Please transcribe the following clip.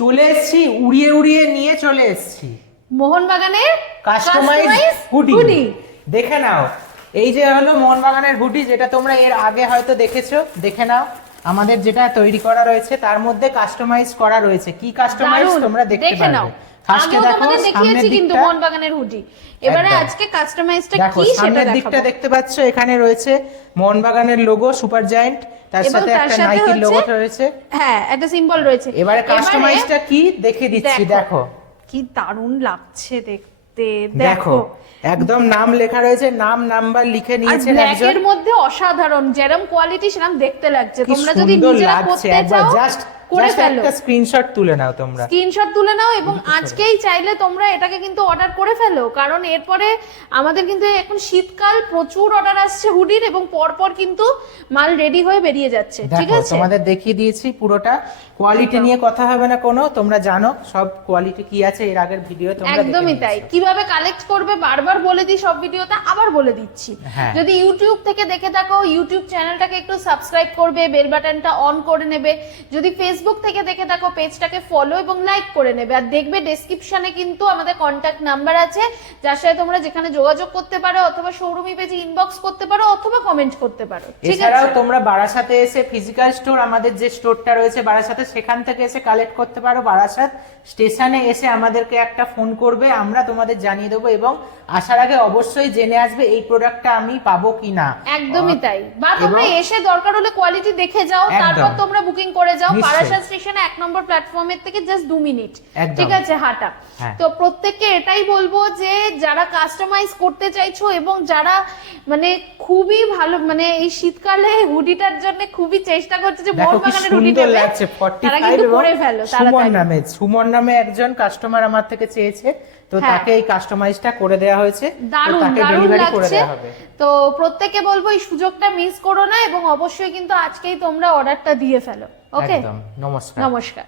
চলে এসেছি, উড়িয়ে উড়িয়ে নিয়ে চলে এসেছি মোহনবাগানের কাস্টমাইজ হুডি। দেখে নাও, এই যে হলো মোহনবাগানের হুডি, যেটা তোমরা এর আগে হয়তো দেখেছো। দেখে নাও, আমাদের যেটা তৈরি করা রয়েছে তার মধ্যে কাস্টমাইজ করা রয়েছে। কি কাস্টমাইজ তোমরা দেখতে পারবে। ফার্স্টে দেখো সামনের কিন্তু দিকটা, মোহনবাগানের হুডি। এবারে আজকে কাস্টমাইজটা কি সেটা সামনের দিকটা দেখতে পাচ্ছ, এখানে রয়েছে মোহনবাগানের লোগো সুপার জায়ান্ট, তার সাথে একটা নাইকির লোগো রয়েছে। হ্যাঁ, একটা সিম্বল রয়েছে। এবারে কাস্টমাইজটা কি দেখে দিচ্ছি, দেখো কি দারুণ লাগছে দেখতে। দেখো একদম নাম লেখা রয়েছে, নাম নাম্বার লিখে নিয়েছেন একজন। ব্ল্যাকের মধ্যে অসাধারণ, যেরকম কোয়ালিটি সেরকম দেখতে লাগছে। তোমরা যদি নিজেরা করতে চাও জাস্ট করে ফেলো, একটা স্ক্রিনশট তুলে নাও তোমরা, স্ক্রিনশট তুলে নাও এবং আজকেই চাইলে তোমরা এটাকে কিন্তু অর্ডার করে ফেলো। কারণ এরপরে আমাদের কিন্তু এখন শীতকাল, প্রচুর অর্ডার আসছে হুডির এবং পরপর কিন্তু মাল রেডি হয়ে বেরিয়ে যাচ্ছে। ঠিক আছে, তোমাদের দেখিয়ে দিয়েছি পুরোটা। কোয়ালিটি নিয়ে কথা হবে না কোনো, তোমরা জানো সব কোয়ালিটি কি আছে, এর আগের ভিডিও তোমরা দেখে একদমই তাই। কিভাবে কালেক্ট করবে বারবার বলে দিই সব ভিডিওতে, আবার বলে দিচ্ছি। যদি ইউটিউব থেকে দেখে থাকো, ইউটিউব চ্যানেলটাকে একটু সাবস্ক্রাইব করবে, বেল বাটনটা অন করে নেবে। যদি ফেসবুক থেকে দেখে থাকো, পেজটাকে ফলো এবং লাইক করে নেবে। আর দেখবে ডেসক্রিপশনে কিন্তু আমাদের কন্ট্যাক্ট নাম্বার আছে, যার সাথে তোমরা যেখানে যোগাযোগ করতে পারো, অথবা শোরুমি পেজে ইনবক্স করতে পারো, অথবা কমেন্ট করতে পারো। ঠিক আছে, এছাড়াও তোমরা বারাসাতে এসে ফিজিক্যাল স্টোর, আমাদের যে স্টোরটা রয়েছে বারাসাতে, সেখান থেকে এসে কালেক্ট করতে পারো। বারাসাত স্টেশনে এসে আমাদেরকে একটা ফোন করবে, আমরা তোমাদের জানিয়ে দেবো। এবং আসার আগে অবশ্যই জেনে আসবে এই প্রোডাক্টটা আমি পাবো কিনা। একদমি তাই। বা তোমরা এসে দরকার হলে কোয়ালিটি দেখে যাও, তারপর তোমরা বুকিং করে যাও। বারাসাত স্টেশনে 1 নম্বর প্ল্যাটফর্মের থেকে জাস্ট 2 মিনিট, ঠিক আছে, হাঁটা। তো প্রত্যেককে এটাই বলবো যে যারা কাস্টমাইজ করতে চাইছো এবং যারা মানে খুবই ভালো, মানে এই শীতকালে হুডিটার জন্য খুবই চেষ্টা করছে যে মোহনবাগানের হুডি নেবে, তারা কিন্তু করে ফেলো তাড়াতাড়ি। সুমন নামে একজন কাস্টমার আমার থেকে চেয়েছে, তো তাকে এই কাস্টমাইজটা করে দেওয়া হয়েছে, দারুণ তাকে দারুণ ডেলিভারি করে লাগছে। দেওয়া হবে। তো প্রত্যেককে বলবো এই সুযোগটা মিস করো না এবং অবশ্যই কিন্তু আজকেই তোমরা অর্ডারটা দিয়ে ফেলো। ওকে, একদম। নমস্কার। নমস্কার।